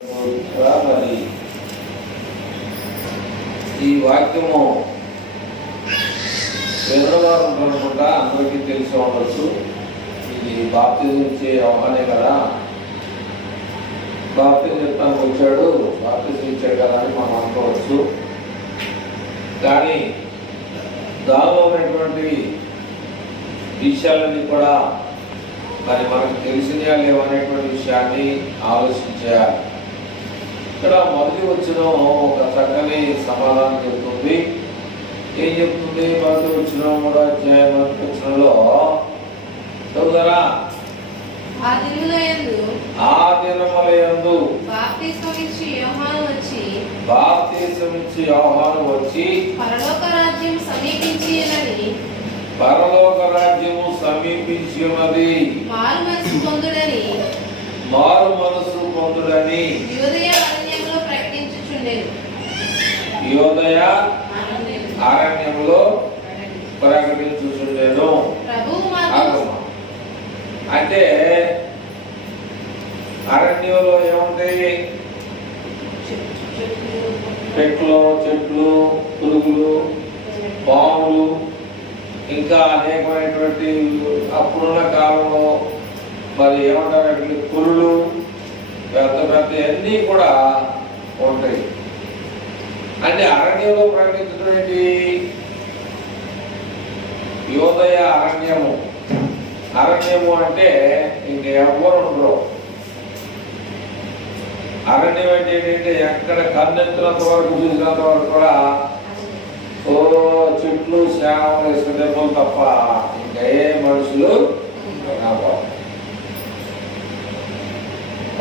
మరి ఈ వాక్యము వేదవారం అనుకుంటా అందరికీ తెలిసి ఉండొచ్చు. ఇది బాప్తిజం ఇచ్చే యోహానే కదా, బాప్తిజం చెప్తానికి వచ్చాడు, బాప్తిజం ఇచ్చాడు కదా అని మనం అనుకోవచ్చు. కానీ దానిలో ఉన్నటువంటి విషయాలన్నీ కూడా మరి మనకు తెలిసినయా లేవనేటువంటి విషయాన్ని ఆలోచించాలి. ఇక్కడ మొదటి వచ్చిన ఒక చక్కని సమాధానం చెప్తుంది. ఏం చెప్తుంది? మొదటి వచ్చిన కూడా అధ్యాయం మొదటి వచ్చినలో చదువుతారా? ఆ దినములయందు బాప్తిస్మం ఇచ్చి యోహాను వచ్చి పరలోక రాజ్యము సమీపించి ఉన్నది, మారు మనసు పొందుడని యోదయ అరణ్యంలో ప్రకటించుచుండెను. అంటే అరణ్యంలో ఏముంటాయి? చెట్లు, పురుగులు, పాములు, ఇంకా అనేకమైనటువంటి అప్పుడున్న కాలంలో మరి ఏమంటారు పురులు, పెద్ద పెద్ద అన్నీ కూడా ఉంటాయి. అంటే అరణ్యంలో ప్రకటించడం ఏంటి? యోదయ అరణ్యము అంటే ఇంక ఎవరు ఉండరు. అరణ్యం అంటే ఏంటంటే ఎక్కడ కన్నెత్తినంత వరకు చూసినంత వరకు కూడా చెట్లు శ్యామలు ఇసుదెబ్బలు తప్ప ఇంకా ఏ మనుషులు రావాలి.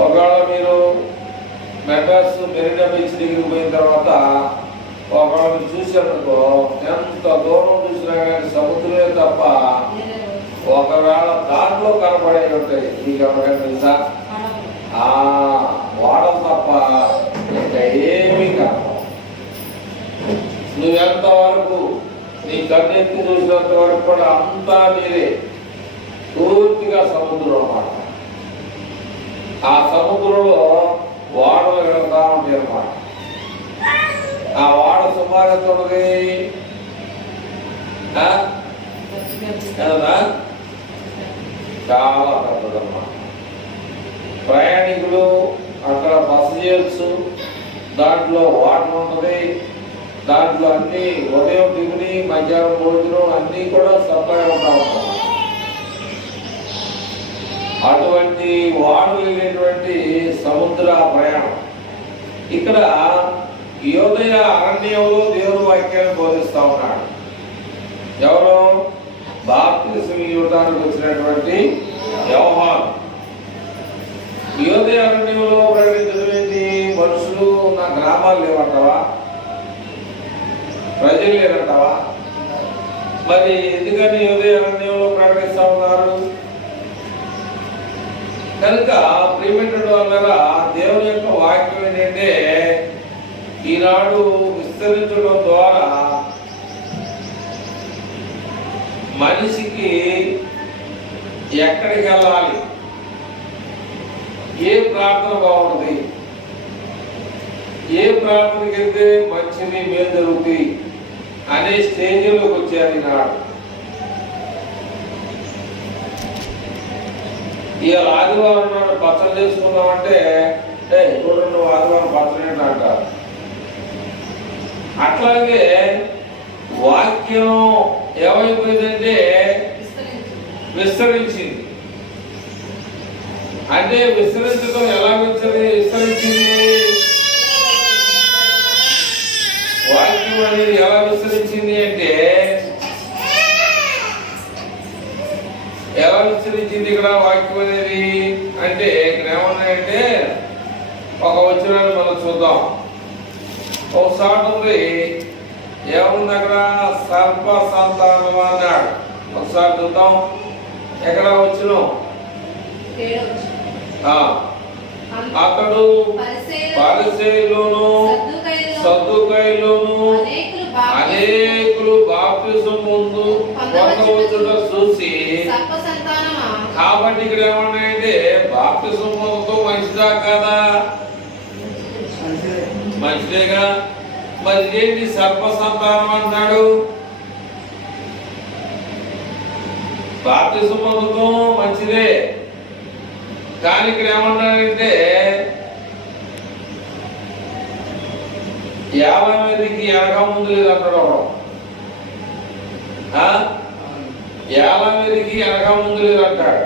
ఒకవేళ మీరు మెడ్రాస్ మెరీనా బీచ్ దగ్గరికి పోయిన తర్వాత ఒకవేళ మీరు చూసారనుకో, ఎంత దూరం చూసినా కానీ సముద్రమే తప్ప ఒకవేళ దాంట్లో కనపడే ఉంటాయి. మీకు ఎవరికైనా తెలుసా? వాడలు తప్ప ఇంకా ఏమీ కనపడవు. నువ్వెంత వరకు నీ కన్నెత్తి చూసినంత వరకు కూడా అంతా నీరే, పూర్తిగా సముద్రం అన్నమాట. ఆ సముద్రంలో వాడలు వెళ్తా ఉంటాయి అన్నమాట. ఆ వాడ సుమారు ఎంత ఉన్నది? చాలా పెద్దదన్నమాట. ప్రయాణికులు అక్కడ బస చేయొచ్చు. దాంట్లో వాటర్ ఉంటుంది. దాంట్లో అన్ని ఉదయం దిగుని మధ్యాహ్నం భోజనం అన్నీ కూడా సప్లై అవుతా ఉంటాం. అటువంటి వాడు వెళ్ళేటువంటి సముద్ర ప్రయాణం. ఇక్కడ యోదయ అరణ్యంలో దేవుని వాక్యాన్ని బోధిస్తా ఉన్నాడు. ఎవరు? బాప్తిస్మం ఇవ్వడానికి వచ్చినటువంటి యోహాను. యోదయ అరణ్యంలో ప్రకటించడం ఏంటి? మనుషులు ఉన్న గ్రామాలు లేవంటావా? ప్రజలు లేరంటావా? మరి ఎందుకని యోదయ అరణ్యంలో ప్రకటిస్తా ఉన్నారు? కనుక ప్రియమైనటువంటి వాళ్ళరా, దేవుని యొక్క వాక్యం ఏంటంటే ఈనాడు విస్తరించడం ద్వారా మనిషికి ఎక్కడికి వెళ్ళాలి, ఏ ప్రార్థన బాగుంటుంది, ఏ ప్రార్థనకి వెళ్తే మంచిది మేలు జరుగుతుంది అనే స్టేజ్లోకి వచ్చారు ఈనాడు. ఇవాళ ఆదివారం నాడు పచ్చడి చేసుకుందామంటే ఇప్పుడు నువ్వు ఆదివారం పచ్చడి అంటారు. అట్లాగే వాక్యం ఏమైపోయిందంటే విస్తరించింది. అంటే విస్తరించడం ఎలా విస్తరించింది? వాక్యం అనేది ఎలా విస్తరించింది అంటే ఎలా విస్తరించింది ఇక్కడ వాక్యం అనేది? అంటే ఇక్కడ ఏమన్నాయంటే ఒక వచనాన్ని మనం చూద్దాం. ఒకసారి ఉంది, ఏముంది అక్కడ? సర్ప సంతానం అన్నాడు. ఒకసారి చూద్దాం. ఎక్కడ వచ్చినాం? అతడు పరిసయ్యులను సద్దూకయ్యులను అనేకులు బాప్తిస్మం పొందవచ్చుట చూసి, కాబట్టి ఇక్కడ ఏమన్నాయంటే బాప్తిస్మం పొందడం మంచిదా కదా? మంచిదేగా. మరి ఏంటి సర్ప సంతానం అన్నాడు? బాప్తిసం పొందడం మంచిదే, కానీ ఇక్కడ ఏమన్నాడంటే 50 మందికి ఎనక ముందు లేదు అంటాడు ఒకడు. 50 మందికి ఎనక ముందు లేదు అంటాడు.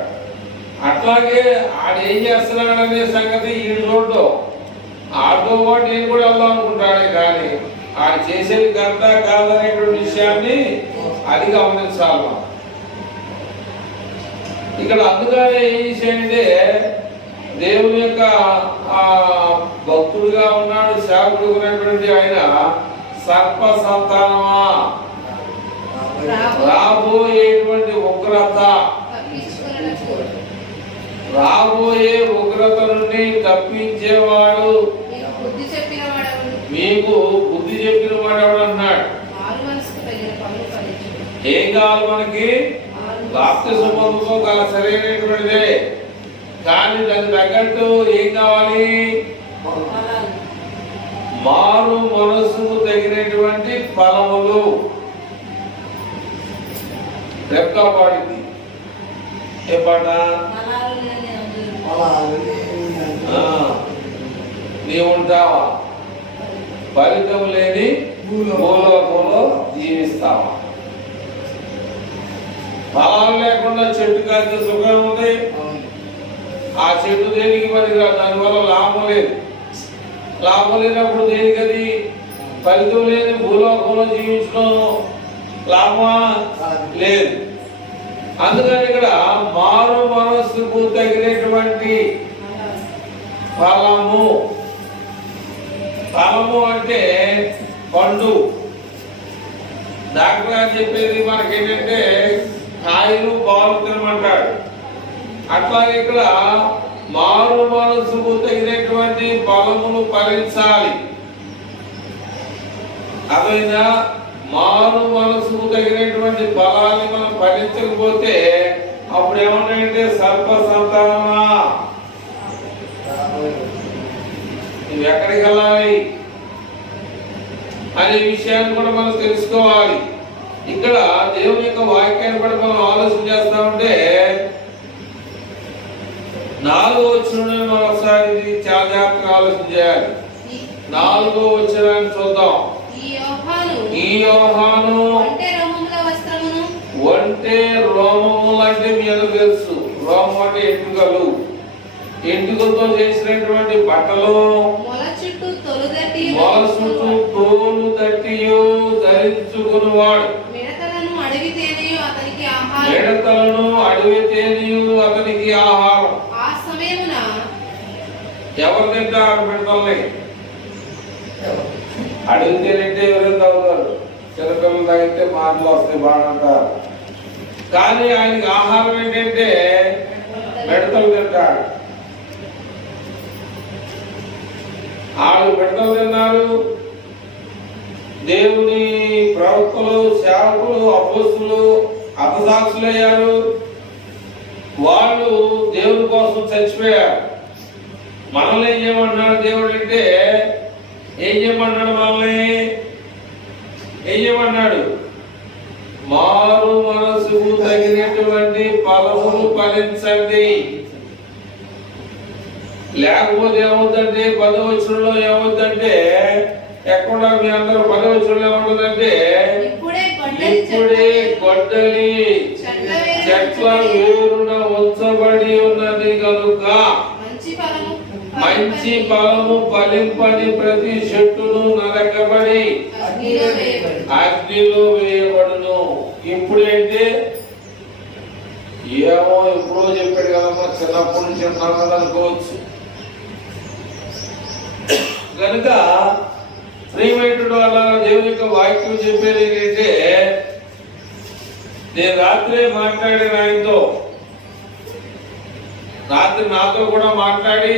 అట్లాగే ఆడు ఏం చేస్తున్నాడు అనే సంగతి ఈ రోడ్డు ఆడితో పాటు నేను కూడా వెళ్దాం అనుకుంటాడే, కానీ ఆడు చేసేది గంట కాదనేటువంటి విషయాన్ని అది గమనించాలి మనం. ఇక్కడ అందుకనే ఏం చేయండి, దేవుని యొక్క భక్తుడుగా ఉన్నాడు, సేవకుడు ఉన్నటువంటి ఆయన సర్ప సంతానమా, రాబోయేటువంటి ఉగ్రత, రాబోయే ఉగ్రత నుండి తప్పించేవాడు, మీకు బుద్ధి చెప్పిన వాడు ఎవడు అన్నాడు. ఏం కావాలి మనకి? బాప్తిసం పొందడం గల సరైనటువంటిదే, కానీ దానికి తగ్గట్టు ఏం కావాలి? మారు మనసుకు తగినటువంటి ఫలములు. రెప్కా పాడింది ఏ పాట? నీవుంటావా ఫలితం లేని భూలోకంలో జీవిస్తావా? ఫలాలు లేకుండా చెట్టు కాస్తే సుఖం ఉంది, ఆ చెట్టు దేనికి పనికిరాదు, దానివల్ల లాభం లేదు. లాభం లేనప్పుడు దేనికి అది? ఫలితం లేని భూలోకంలో జీవించడం లాభమా? లేదు. అందుకని ఇక్కడ మారు మనస్సుకు తగినటువంటి ఫలము. ఫలము అంటే పండు. డాక్టర్ గారు చెప్పేది మనకేంటంటే కాయలు బాలు తినమంటాడు. అట్లాగే ఇక్కడ మారు మనసుకు తగినటువంటి ఫలములు ఫలించాలి. అదైనా మారు మనసుకు తగినటువంటి ఫలాన్ని మనం ఫలించకపోతే అప్పుడు ఏమన్నాయంటే సర్ప సంతానమా, నువ్వు ఎక్కడికి వెళ్ళాలి అనే విషయాన్ని కూడా మనం తెలుసుకోవాలి. ఇక్కడ దేవుని యొక్క వాక్యాన్ని బట్టి మనం ఆలోచన చేస్తా ఉంటే 4వ వచనం మనం ఒకసారి చాలా జాగ్రత్తగా ఆలోచన చేయాలి. 4వ వచనాన్ని చూద్దాం. ఈ యోహాను ఒంటె రోమములు అంటే మీ అందరూ తెలుసు. రోమం అంటే ఎంటుకలు. ఎంటుకలతో చేసినటువంటి బట్టలు, మొల చుట్టూ తోలు తట్టి ధరించుకున్నవాడు, మిడతలను అడవి తేనెయు అతనికి ఆహారం. ఆ సమయమున ఎవరు తింటారు మిడతల్ని? అడవి తేనంటే ఎవరైనా తాగుతారు, చిన్నపిల్లలు తాగితే మాటలు వస్తాయి బాగుంటారు. కానీ ఆయనకి ఆహారం ఏంటంటే మిడతలు తింటాడు. వాళ్ళు మిడతలు తిన్నారు. దేవుని ప్రవక్తలు, సేవకులు, అపోస్తులు హతసాక్షులయ్యారు. వాళ్ళు దేవుని కోసం చచ్చిపోయారు. మనల్ని ఏం చేయమన్నాడు దేవుడు అంటే? ఏం చేయమన్నాడు? మనల్ని ఏం చేయమన్నాడు? మారు మనసుకు తగినటువంటి ఫలములు ఫలించండి. లేకపోతే ఏమవుతుందంటే 10వ వచనంలో ఏమవుతుందంటే, ఎక్కడ మీ అందరూ 10వ వచనంలో ఏమవుతుందంటే, ఇప్పుడే గొడ్డలి చెట్ల వేరున ఉంచబడి ఉన్నది కనుక మంచి ఫలము ఫలింపని ప్రతి చెట్టును నరకబడి అగ్నిలో వేయబడును. ఇప్పుడేంటి? ఏమో ఎప్పుడో చెప్పాడు కదమ్మా, చిన్నప్పటి నుంచి ఉన్నాం కదా అనుకోవచ్చు. కనుక ప్రియమైనటువంటి వాళ్ళ దేవుని యొక్క వాక్యం చెప్పేది ఏంటంటే, నేను రాత్రే మాట్లాడిన ఆయనతో, రాత్రి నాతో కూడా మాట్లాడి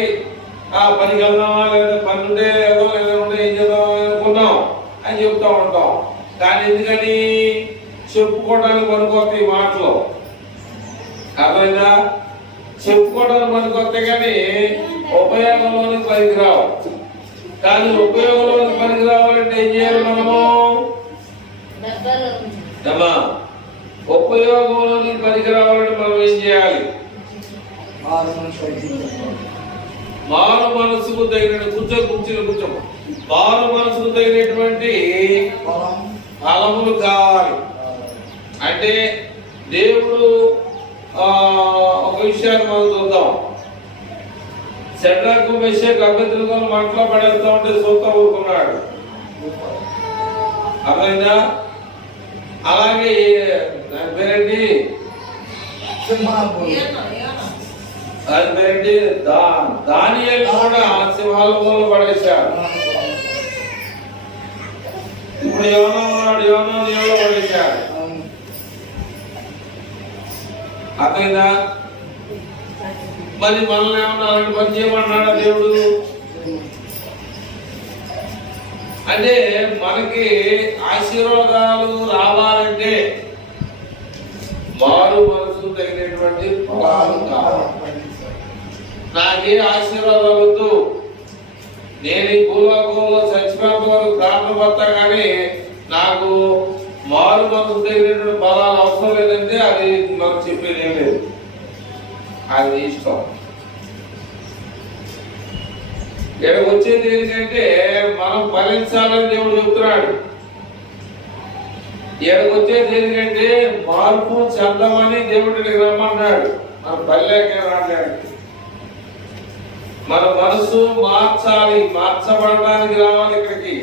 పనికి వెళ్దామా లేదా పని ఉండే ఏదో లేదా ఉండే ఏం చేద్దాం అనుకున్నాం అని చెప్తా ఉంటాం. కానీ ఎందుకని? చెప్పుకోవడానికి పనికొస్తాయి మాటలు. అర్థమైందా? చెప్పుకోవడానికి పనికొస్తాయి కానీ ఉపయోగంలోనికి పనికి రావు. కానీ ఉపయోగంలోకి పనికి రావాలంటే ఏం చేయాలి మనము? అమ్మా ఉపయోగంలోకి పనికి రావాలంటే మనం ఏం చేయాలి? మారు మనసుకు తగిన కూర్చో మారు మనసుకు తగినటువంటి ఫలములు కావాలి. అంటే దేవుడు ఒక విషయాన్ని మనం చూద్దాం. శడ్రకు మెషకు అబేద్నెగో మంటలో పడేస్తా ఉంటే చూస్తా ఊరుకున్నాడు. అర్థమైందా? అలాగే దాని పేరేంటి దానియేలు కూడా సింహాలలో పడేశారు. ఇప్పుడు యోనా ఉన్నాడు, యోనా పడేశారు. అర్థమైందా? మరి మనల్ని ఏమన్నా అలాంటి పని చేయమన్నాడా దేవుడు? అంటే మనకి ఆశీర్వాదాలు రావాలంటే మారు మనసు తగినటువంటి ఫలాలు కావాలి. నాకే ఆశీర్వాదాలు వద్దు, నేను ఈ భూలోకంలో చచ్చిపోయేంత వరకు ప్రార్థన పడతా కానీ నాకు మారు మనసు తగినటువంటి ఫలాలు అవసరం లేదంటే అది మనకు చెప్పేది ఏం లేదు. అది ఇష్టం. ఇక్కడికి వచ్చేది ఏంటంటే మనం ఫలించాలని దేవుడు చెప్తున్నాడు. ఇక్కడికి వచ్చేది ఏంటంటే మార్పు చెందమని దేవుడికి రమ్మన్నాడు. మన పల్లెకే రావడానికి మన మనసు మార్చాలి, మార్చబడడానికి రావాలి ఇక్కడికి.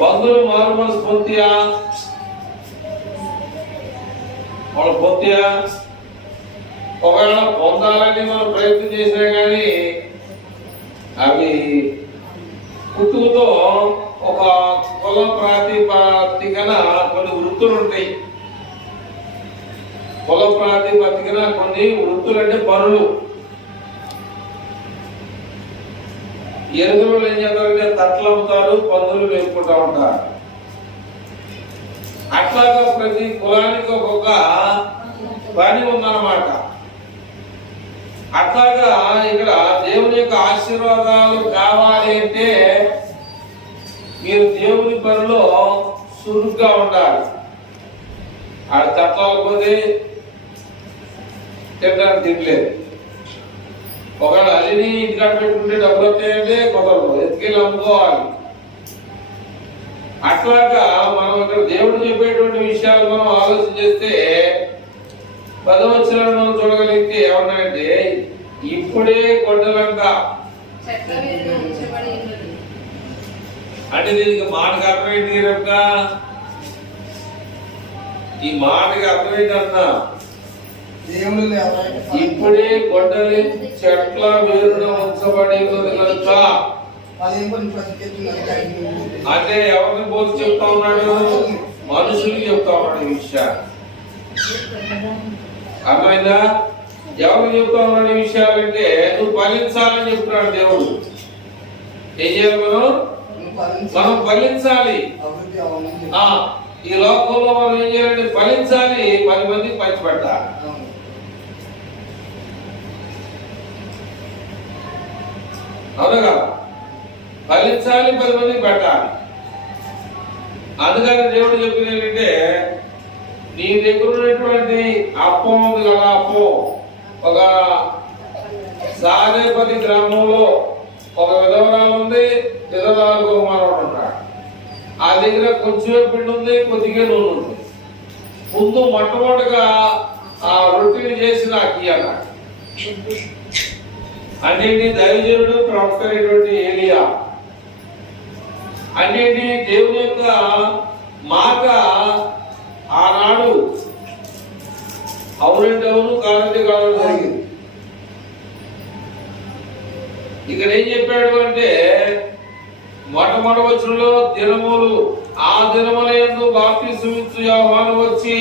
పందులు మారు మనసు పొందియా వాళ్ళు పొందియా? ఒకవేళ పొందాలని మనం ప్రయత్నం చేసినా కానీ అవి పుట్టుకతో ఒక కుల ప్రాతిపదికన కొన్ని వృత్తులు ఉంటాయి. కుల ప్రాతిపదికన కొన్ని వృత్తులు అంటే పనులు. ఎరువులు ఏం చేస్తారంటే తట్లు అమ్ముతారు, పందులు వేసుకుంటా ఉంటారు. అట్లాగా ప్రతి కులానికి ఒక్కొక్క పని ఉందన్నమాట. అట్లాగా ఇక్కడ దేవుని యొక్క ఆశీర్వాదాలు కావాలి అంటే మీరు దేవుని పనిలో చురుగ్గా ఉండాలి. ఆడ తట్లకపోతే తినడానికి తినలేదు. ఒకవేళ అల్లిని ఇంటికాడ పెట్టుకుంటే డబ్బులు వస్తాయంటే కుదరదు, ఎత్తుకెళ్ళి అమ్ముకోవాలి. అట్లాగా మనం ఇక్కడ దేవుడు చెప్పేటువంటి విషయాలు మనం ఆలోచన చేస్తే 10వ వచనాన్ని మనం చూడగలిగితే ఏమన్నాయంటే ఇప్పుడే గొడ్డలంట. అంటే దీనికి మాటకి అర్థమైంది కనుక ఈ మాటకి అర్థమైందన్నా ఇప్పుడే గొడ్డలి చెట్ల వేరున ఉంచబడి కనుక. అంటే ఎవరిని పోతే చెప్తా ఉన్నాడు? మనుషులకి చెప్తా ఉన్నాడు ఈ విషయాలు. అర్థమైందా? ఎవరు చెప్తా ఉన్నాడు ఈ విషయాలంటే నువ్వు ఫలించాలని చెప్తున్నాడు దేవుడు. ఏం చేయాలి మనం ఫలించాలి. ఈ లోకంలో మనం ఏం చేయాలంటే ఫలించాలి, 10 మందికి పంచిపెట్టాలి. అవునగా? ఫలించాలి, 10 మందికి పెట్టాలి. అందుకని దేవుడు చెప్పింది ఏంటంటే నీ దగ్గర ఉన్నటువంటి అప్పం ఉంది కదా, అప్పం ఒక సారేపతి గ్రామంలో ఒక విధవరాలు ఉంది, విధవరాలు ఒక మనవడు ఉంటాడు. ఆ దగ్గర కొంచెం పిండి ఉంది, కొద్దిగా నూనె ఉంది. ముందు మొట్టమొదటిగా ఆ రొట్టెని చేసి నాకు ఇయ్యాలి. అన్నింటి దైవజనుడు ప్రవక్త అయినటువంటి ఏలియా, అన్నింటి దేవుని యొక్క మాట ఆనాడు అవునంటే అవును, కాదంటే కాదు జరిగింది. ఇక్కడ ఏం చెప్పాడు అంటే మొట్టమొదటి వచనంలో దినములు ఆ దినముల యందు బాప్తిసమిచ్చు యోహాను వచ్చి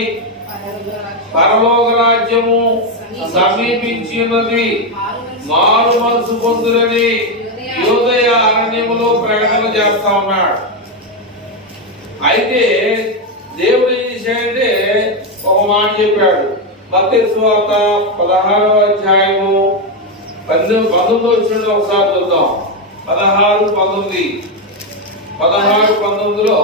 పరలోక రాజ్యము సమీపించినది, మారు మనసు పొందులని యూదయ అరణ్యములో ప్రకటన చేస్తా ఉన్నాడు. అయితే దేవుడు ఏం చేశాడంటే ఒక మాట చెప్పాడు. మత్తయి సువార్త 16వ అధ్యాయము 19 వచ్చిన ఒకసారి చూద్దాం. 16, 19. 16, 19లో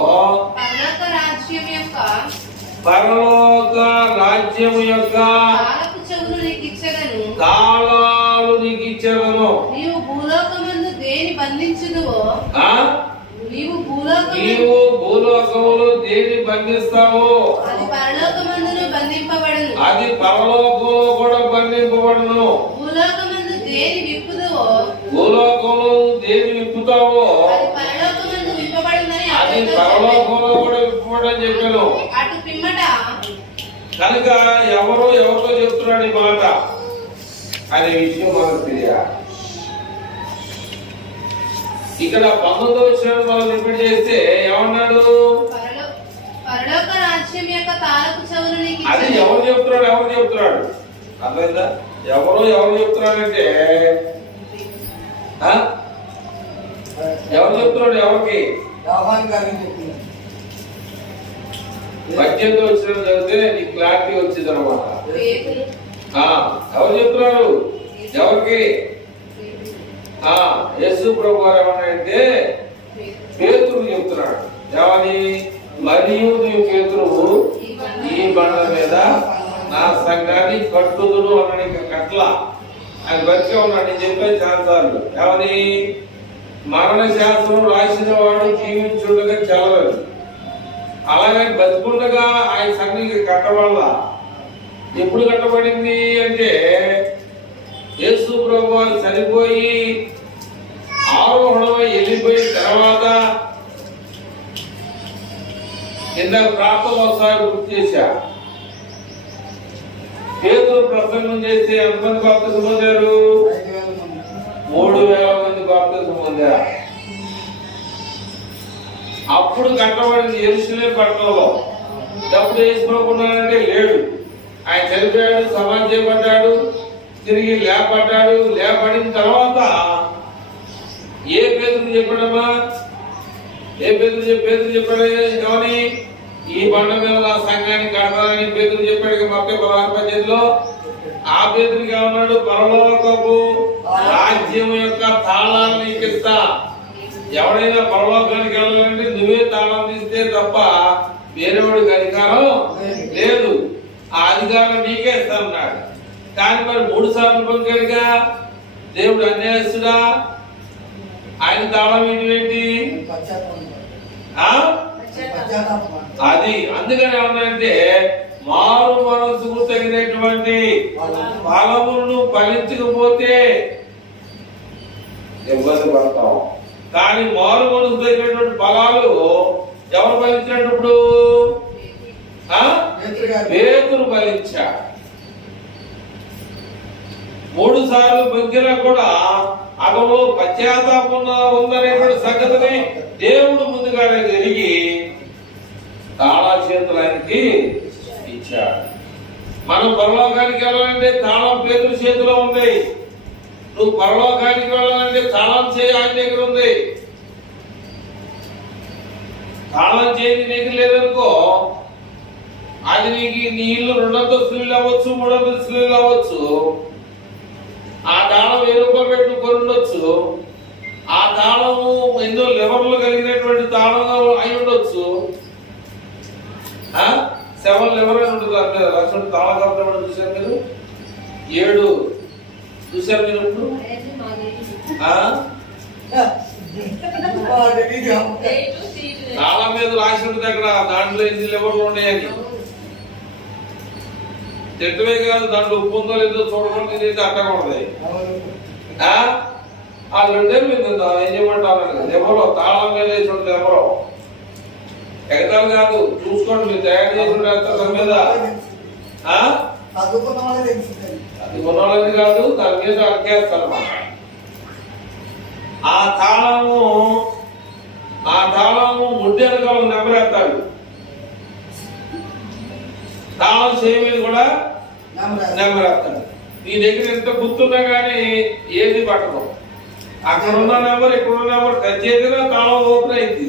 పరలోక రాజ్యం యొక్క తాళాలు నీకు ఇచ్చెదను. నీవు భూలోకమందు దేని బంధించుదువో నీవు భూలోకములు దేని బంధిస్తావో అది పరలోకమందును బంధింపబడును. అది పరలోకంలో కూడా బంధింపబడును. భూలోకమందు దేని విప్పుదువో భూలోకంలో దేని విప్పుతావో అది పరలోకమందు విప్పబడునని అది పరలోకంలో కూడా విప్పబడని చెప్పాను. అటు పిమ్మట కనుక ఎవరితో చెప్తున్నాడు ఈ మాట అనే విషయం మనకు తెలియాలి. ఇక్కడ 19వ వచనం మనం రిపీట్ చేస్తే ఏమన్నాడు? పరలోక రాజ్యం యొక్క తాళపు చెవులు నీకు అది ఎవరు చెప్తున్నాడు అర్థమైందా? ఎవరు చెప్తున్నాడంటే ఎవరు చెప్తున్నాడు? ఎవరికి? 18వ వచనం చదివితే నీకు క్లారిటీ వచ్చింది అనమాట. ఎవరు చెప్తున్నారు? ఎవరికి? యేసు ప్రభు వారు ఏమన్నాడంటే పేతురు చెప్తున్నాడు. ఏమని? మరియు నీవు పేతురువు ఈ బండ మీద నా సంఘాన్ని కట్టుదును అన్నాడు. ఇంకా కట్ల ఆయన బతికే ఉన్నాడు. నేను చెప్పే చాలాసార్లు ఏమని? మరణ శాస్త్రం రాసిన వాడు జీవించుండగా చెలవదు. అలాగే బతుకుండగా ఆయన సంఘానికి కట్టబడాల. ఎప్పుడు కట్టబడింది అంటే యేసు ప్రభు వారు చనిపోయి ఆరోహణమై వెళ్ళిపోయిన తర్వాత కింద ప్రార్థన ఒకసారి గుర్తు చేశా. పేతురు ప్రసంగం చేసి ఎంతమంది బాప్తిసం పొందారు? 3000 మంది బాప్తిసం పొందారు. అప్పుడు కట్టబడింది యెరూషలేము పట్టణంలో. అప్పుడు యేసు ప్రభు ఉన్నాడంటే లేడు. ఆయన చనిపోయాడు, సమాధి చేయబడ్డాడు, తిరిగి లేపడ్డాడు. లేపడిన తర్వాత ఏ పేతురు చెప్పాడమ్మా? పేతురు చెప్పాడు ఏమని? ఈ బండ మీద నా సంఘాన్ని కడతానని పేతురు చెప్పాడు. మత్తయి 16:18లో ఆ పేతురికి ఏమన్నాడు? పరలోకపు రాజ్యం యొక్క తాళాలు నీకు ఇస్తా. ఎవడైనా పరలోకానికి వెళ్ళాలంటే నువ్వే తాళం తీస్తే తప్ప వేరేవాడికి అధికారం లేదు. ఆ అధికారం నీకే ఇస్తా అన్నాడు. కానీ మరి 3 సార్లు పొందాడుగా. దేవుడు అన్యాయస్తుడా? ఆయన తాళం ఏంటి? అది అందుకని ఏమన్నాడంటే మారు మనసుకు తగినటువంటి ఫలములను ఫలించకపోతే ఇబ్బంది పడతాం. కానీ మారు మనసు తగినటువంటి ఫలాలు ఎవరు ఫలించినప్పుడు? పేతురు ఫలించాడు. 3 సార్లు బొగ్గినా కూడా అతను పశ్చాత్తాపం ఉందనేటువంటి సంగతిని దేవుడు ముందుగానే జరిగి తాళా చేతులు ఆయనకి ఇచ్చాడు. మనం పరలోకానికి వెళ్ళాలంటే తాళం పేతురు చేతిలో ఉంది. నువ్వు పరలోకానికి వెళ్ళాలంటే తాళం చేయి ఆయన దగ్గర ఉంది. తాళం చేయి దగ్గర లేదనుకో, అది నీకు నీ ఇల్లు 2 అంతస్తులు అవ్వచ్చు, 3 అంతస్తులు అవ్వచ్చు. ఆ తాళం 1000 రూపాయలు పెట్టి కొనుండొచ్చు. ఆ తాళము ఎన్నో లెవర్లు కలిగినటువంటి తాళం అయి ఉండొచ్చు. 7 లెవర్ అని ఉంటుంది. అంతే లక్షణ తాళం కాబట్టి చూసారు మీరు. 7 చూసారు మీరు ఇప్పుడు. తాళం మీద రాసి ఉంటుంది అక్కడ, దాంట్లో ఎన్ని లెవర్లు ఉన్నాయని. తిట్టమే కాదు, దాంట్లో ఉప్పు ఉందో లేదో చూడకుండా తిరిగితే అట్టకూడదు. ఆ 2 మీద ఏం చేయమంటారు? లెవరో తాళం మీద వేసి ఉంటుంది. లెవరో ఎగతాలు కాదు, చూసుకోండి. మీరు తయారు చేసి దాని మీద అది ఉన్నది కాదు, దాని మీద అడిగేస్తారు. ఆ తాళము ముడ్డి వెనకాల నెంబరేస్తాడు. తాళం చేయి మీద కూడా నెంబరేస్తాడు. నీ దగ్గర ఎంత గుర్తున్నా కానీ ఏది పట్టదు. అక్కడ ఉన్న నెంబర్ ఇక్కడ ఉన్న నెంబర్ టచ్ చేసినా తాళం ఓపెన్ అయింది.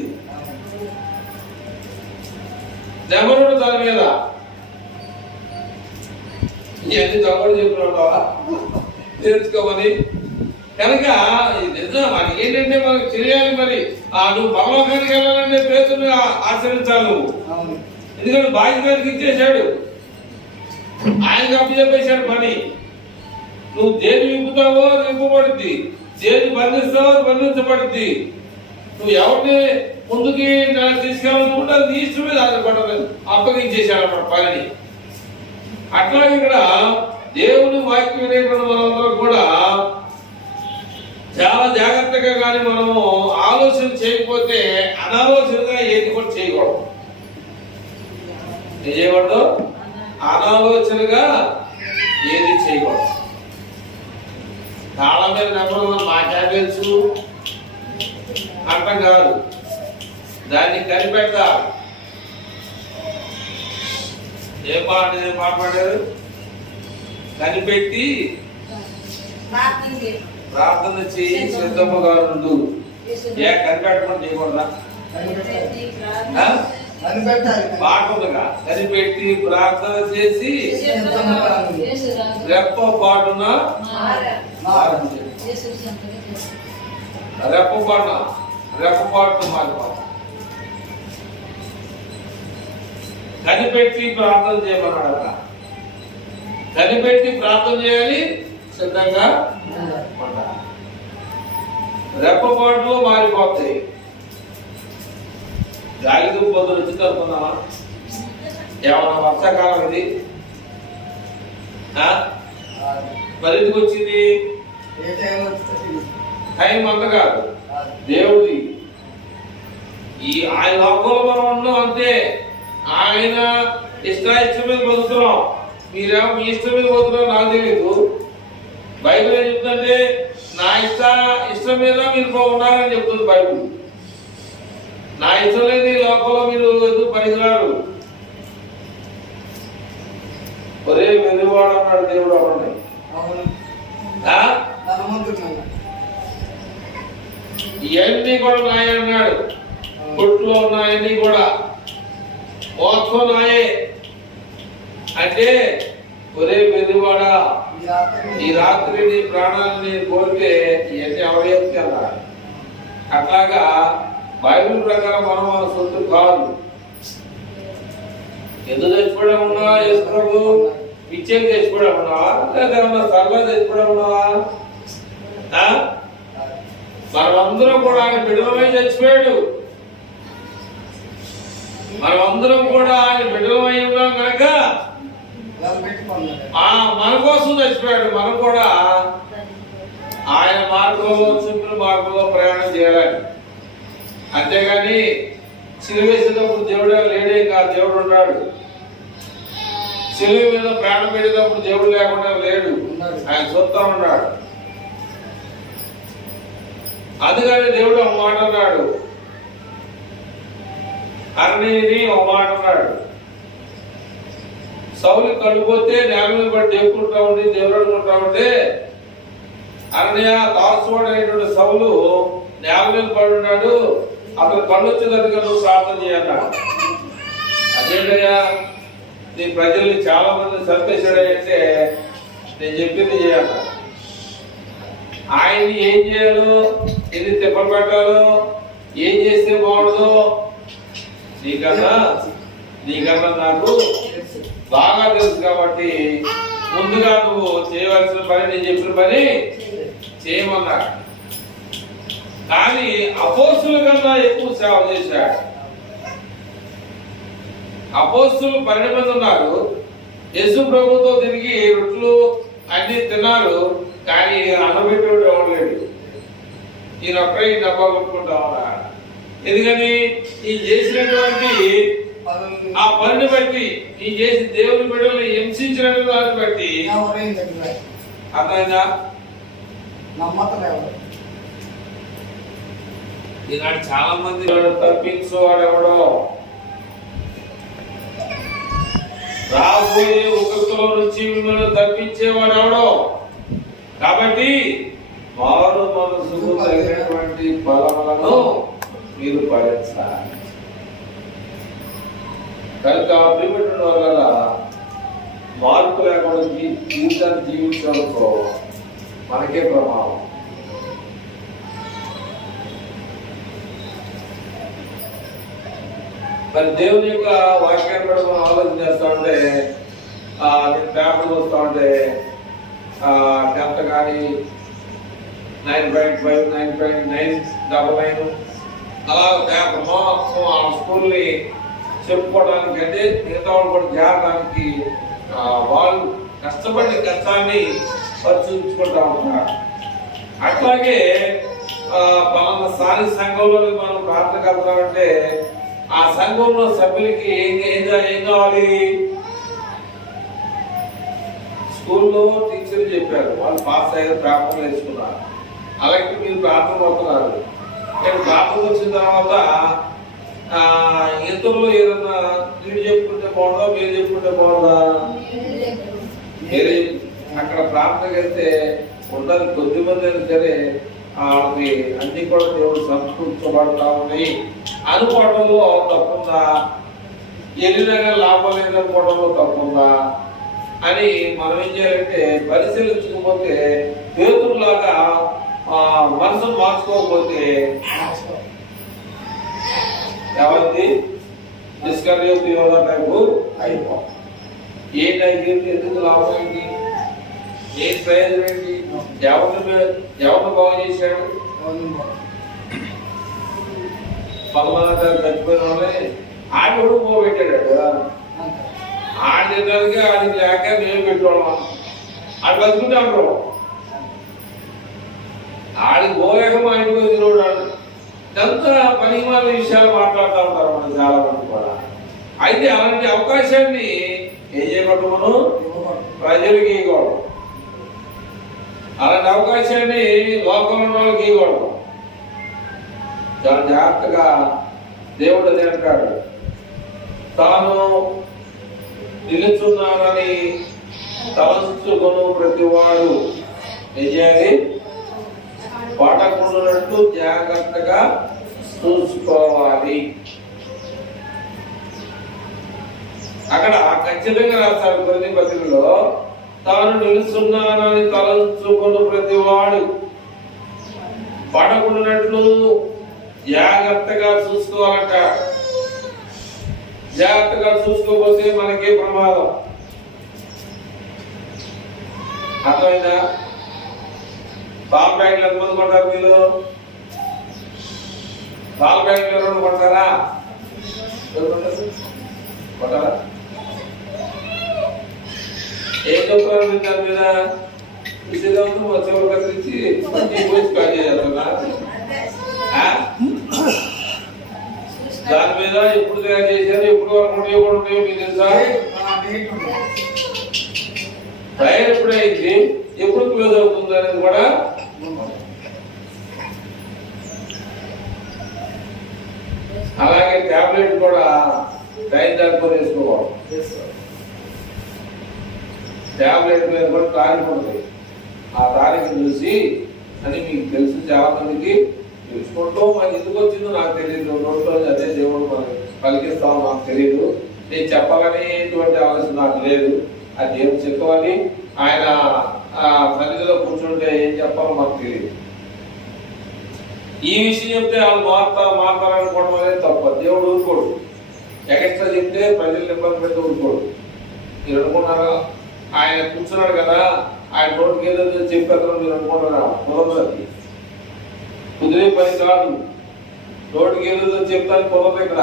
నెంబరు దాని మీద. ఇవన్నీ తమ్ముడు చెప్పినవా? నేర్చుకోమని. కనుక నిజం మనకి ఏంటంటే మనకు తెలియాలి. మరి నువ్వు పరలోకానికి వెళ్ళాలంటే పేతుని ఆచరించాలి నువ్వు. ఎందుకంటే బాధ్యతకి ఇచ్చేశాడు, ఆయనకు అప్పచెప్పేశాడు పని. నువ్వు దేని విప్పుతావో అది విప్పబడుద్ది, దేని బంధిస్తావో అది బంధించబడుద్ది. నువ్వు ఎవరిని ముందుకి తీసుకెళ్ళాలనుకుంటే అది నీ ఇష్టం మీద ఆధారపడదు, అప్పగించేశాడు అన్నమాట పనిని. అట్లాగే ఇక్కడ దేవుని వాక్యం వినేటువంటి మనందరం కూడా చాలా జాగ్రత్తగా కానీ మనము ఆలోచన చేయకపోతే అనాలోచనగా ఏది కూడా చేయకూడదు. ఏం చేయకూడదు? అనాలోచనగా ఏది చేయకూడదు. తాళం మీద నెంబర్ మాకే తెలుసు అర్థం కాదు, దాన్ని కనిపెట్టాలి. ఏం పాడారు? కనిపెట్టి ప్రార్థన చేయి సిద్ధముగా ఉండు. కనిపెట్టడం చేయకూడదా? పాట ఉందిగా, కనిపెట్టి ప్రార్థన చేసి రెప్ప పాటున రెప్పపాటు మారిపోతాం. కనిపెట్టి ప్రార్థన చేయమన్నాడు అక్కడ. కనిపెట్టి ప్రార్థన చేయాలి, సిద్ధంగా ఉండాలి. రెప్పపాట్లు మారిపోతాయి. గాలి దుప్పొద్దు వచ్చింది అనుకున్నావా? ఏమన్నా వర్షాకాలం ఇది? మరి ఎందుకు వచ్చింది? టైం అంత కాదు, దేవుడి. ఆయన లోకంలో మనం ఉన్నాం అంతే. ఆయన ఇష్టం మీద బతుకుతున్నాం, మీరేమో మీ ఇష్టం మీద బతుకున్నాం. నాకు తెలియదు. బైబిల్ ఏం చెప్తుందంటే నా ఇష్టం మీద మీరు ఉన్నారని చెప్తుంది బైబిల్. నా ఇష్టం లేదు ఈ లోకంలో మీరు ఎందుకు పనికిరారు. ఒరే వెలువాడు అన్నాడు దేవుడు. అవ్వండి ఇవన్నీ కూడా నాయ అన్నాడు. కొట్లో ఉన్నాయన్నీ కూడా మొత్తం నాయే. అంటే ఒరే వెలువాడా, ఈ రాత్రి నీ ప్రాణాన్ని కోరితే ఇవన్నీ అవయవచ్చు కదా. అట్లాగా బైబిల్ ప్రకారం మనం మన సొత్తు కాదు. ఎందుకు తెచ్చిపోవడం ఉన్నావా? యేసు ప్రభు పిచ్చేకి తెచ్చిపోవడం ఉన్నావా? లేదా ఏమన్నా సరదా తెచ్చిపోవడం ఉన్నావా? మనమందరం కూడా ఆయన బిడ్డలమై చచ్చిపోయాడు. మనమందరం కూడా ఆయన బిడ్డలమై ఉన్నాం కనుక మన కోసం చచ్చిపోయాడు. మనం కూడా ఆయన మార్గంలో, సింపుల్ మార్గంలో ప్రయాణం చేయాలని. అంతేగాని సిలువేసేటప్పుడు దేవుడు లేడే కాదు, దేవుడు ఉన్నాడు. సిలువ మీద ప్రాణం పెట్టేటప్పుడు దేవుడు లేకుండా లేడు, ఆయన చూస్తా ఉన్నాడు. అందుకని దేవుడు ఒక మాట అన్నాడు, అర్ణిని ఒక మాట అన్నాడు. సౌలు కళ్ళుపోతే నేల మీద పడి దేవుకుంటా ఉండి దేవుడు అనుకుంటా ఉంటే అరణ్య తాసువాడు అనేటువంటి సౌలు నేల మీద పడి ఉన్నాడు. అతను కళ్ళు వచ్చేటట్టుగా నువ్వు ప్రార్థన చేయన్నాడు. అదేంటయ్యా, నీ ప్రజల్ని చాలా మంది చంపేశాడంటే నేను చెప్పింది చేయాలి. ఆయన్ని ఏం చేయాలో, ఎన్ని తిప్పలు పెట్టాలో, ఏం చేస్తే బాగుండదో నీకన్నా నాకు బాగా తెలుసు. కాబట్టి ముందుగా నువ్వు చేయవలసిన పని, నేను చెప్పిన పని చేయమన్నాడు. కానీ అపోస్తుల కన్నా ఎక్కువ సేవ చేశాడు. అపోస్తులు 12 మంది ఉన్నారు. యేసు ప్రభుతో తిరిగి రొట్టెలు అన్ని తిన్నారు. కానీ అన్నబెట్టేవాడు ఎవడలేడు. ఈయన ఒక్కడే ఈ డబ్బా కొట్టుకుంటా ఉన్నాడు. ఎందుకని ఈ చేసినటువంటి ఆ పనిని బట్టి, ఈ చేసి దేవుని బిడ్డల్ని హింసించిన దాన్ని బట్టి అర్థమైందా? ఈనాడు చాలా మంది తప్పించేవాడు ఎవడో, రాబోయే ఉగ్రతలో నుంచి మిమ్మల్ని తప్పించేవాడు ఎవడో. కాబట్టి మారు మనసుకు తగినటువంటి ఫలములను మీరు ఫలించాలి. కనుక ప్రియమైన వల్ల మార్పు లేకుండా జీవితాన్ని జీవించడంతో మనకే ప్రమాదం. మరి దేవుని యొక్క వాక్యాన్ని కూడా మనం ఆలోచన చేస్తా ఉంటే నేను పేపర్ చూస్తూ ఉంటే 10th కానీ 9.5 9.9 అలా పేపర్ మొత్తం ఆ స్కూల్ని చెప్పుకోవడానికి అంటే మిగతా వాళ్ళు కూడా చేరడానికి వాళ్ళు కష్టపడి కష్టాన్ని పరిశీలించుకుంటా ఉంటారు. అట్లాగే పలానా స్థానిక సంఘంలో మనం ప్రార్థన కలుగుతామంటే ఆ సంఘంలో సభ్యులకి ఏం కావాలి? స్కూల్లో టీచర్లు చెప్పారు, వాళ్ళు పాస్ అయ్యారు, పేపర్లు వేసుకున్నారు. అలాగే మీరు ప్రార్థన అవుతున్నారు. నేను ప్రార్థన వచ్చిన తర్వాత ఇతరులు ఏదన్నా మీరు చెప్పుకుంటే బాగుందా, మీరు చెప్పుకుంటే బాగుందా? మీరే అక్కడ ప్రార్థనకి వెళ్తే ఉన్నది కొద్ది మంది అయినా సరే వాళ్ళకి అన్ని కూడా దేవుడు సంస్కృతించబడతా ఉన్నాయి అనుకోవడంలో తప్పుందా? వెళ్ళినగా లాభం లేదనుకోవడంలో తప్పుందా అని మనం ఏం చేయాలంటే పరిశీలించకపోతే పేతురులాగా మనసును మార్చుకోకపోతే ఎవరిది డిస్కవరీ యోగా టైపు అయిపోతుంది. ఏంటి ఎందుకు లాభం ఏంటి, ఏం ప్రయోజనం ఏంటి, ఎవరిని బాగు చేశాడు? 11 చచ్చిపోయిన వాళ్ళే ఆడు పోగొట్టాడు. ఆడడానికి ఆడికి లేక మేము పెట్టుకోవడం ఆడు బతుకుంటే అంటారు. ఆడికి పోయాక మా ఇంటికి వచ్చినోడు ఆడు ఇదంతా పనిమాల విషయాలు మాట్లాడుతూ ఉంటారు మనం చాలా మంది కూడా. అయితే అలాంటి అవకాశాన్ని ఏం చేయకూడదు, మనం ప్రజలకు ఇవ్వకూడదు. అలాంటి అవకాశాన్ని లోకంలో వాళ్ళకి ఇవ్వకూడదు. చాలా జాగ్రత్తగా దేవుడు అది అంటాడు, తాను నిలుచున్నానని తలంచుకొను ప్రతివాడు ఏం చేయాలి? పడకుండానట్టు జాగ్రత్తగా చూసుకోవాలి. అక్కడ ఖచ్చితంగా రాస్తారు ప్రతి పత్రికలో, తాను నిలుచున్నానని తలంచుకొను ప్రతివాడు పడకుండానట్లు జాగ్రత్తగా చూసుకోవాలంట. జాగ్రత్తగా చూసుకోకపోతే మనకే ప్రమాదం. అర్థమైందా? పాల ప్యాకెట్లు ఎంతమంది కొంటారు? మీరు పాల ప్యాకెట్లు ఎవరు కొంటారా? కొంటారా? ఏం చెప్తారు మీరు దాని మీద? విషయం వచ్చేవారు కత్తిరించి పోసి కాల్ చేయాలన్నా దాని మీద ఎప్పుడు తయారు చేశారు, ఎప్పుడు వరకు ఉంటాయో కూడా ఉంటాయో మీకు తెలుసా? టైర్ ఎప్పుడైంది, ఎప్పుడు క్లోజ్ అవుతుంది అనేది కూడా. అలాగే టాబ్లెట్ కూడా టైం దాటుకొని వేసుకోవాలి. టాబ్లెట్ మీద కూడా తారీఖు ఉంటుంది. ఆ తారీఖు చూసి అని మీకు తెలుసు, చాలా మందికి తెలుసుకుంటూ మనకి ఎందుకు వచ్చిందో నాకు తెలియదు. నోట్లో అదే దేవుడు మనకి పలికిస్తామో నాకు తెలియదు. నేను చెప్పాలని ఎటువంటి ఆలోచన నాకు లేదు. ఆ దేవుడు చెప్పాలని ఆయన సన్నిధిలో కూర్చుంటే ఏం చెప్పాలో మాకు తెలియదు. ఈ విషయం చెప్తే వాళ్ళు మారుతారనుకోవడం అనేది తప్ప. దేవుడు ఊరుకోడు. ఎక్స్ట్రా చెప్తే ప్రజలు ఇబ్బంది పెడితే ఊరుకోడు. మీరు అనుకున్నారా ఆయన కూర్చున్నాడు కదా, ఆయన నోటికి ఏదో చెప్పేద్దరు మీరు అనుకుంటున్నారా? కుదరదు, కుదిరే పని కాదు. నోటికి ఏదో చెప్తాను కుదరదు. ఇక్కడ